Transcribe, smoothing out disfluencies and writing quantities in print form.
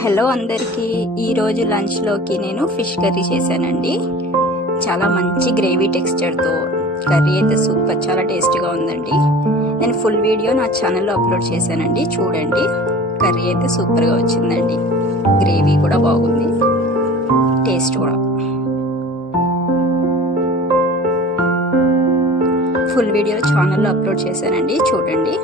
Hello అందరికీ, ఈరోజు లంచ్లోకి నేను ఫిష్ కర్రీ చేశానండి. చాలా మంచి గ్రేవీ టెక్స్చర్తో కర్రీ అయితే సూపర్, చాలా టేస్టీగా ఉందండి. నేను ఫుల్ వీడియో నా ఛానల్లో అప్లోడ్ చేశానండి, చూడండి. కర్రీ అయితే సూపర్గా వచ్చిందండి. గ్రేవీ కూడా బాగుంది, టేస్ట్ కూడా. ఫుల్ వీడియో ఛానల్లో అప్లోడ్ చేశానండి, చూడండి.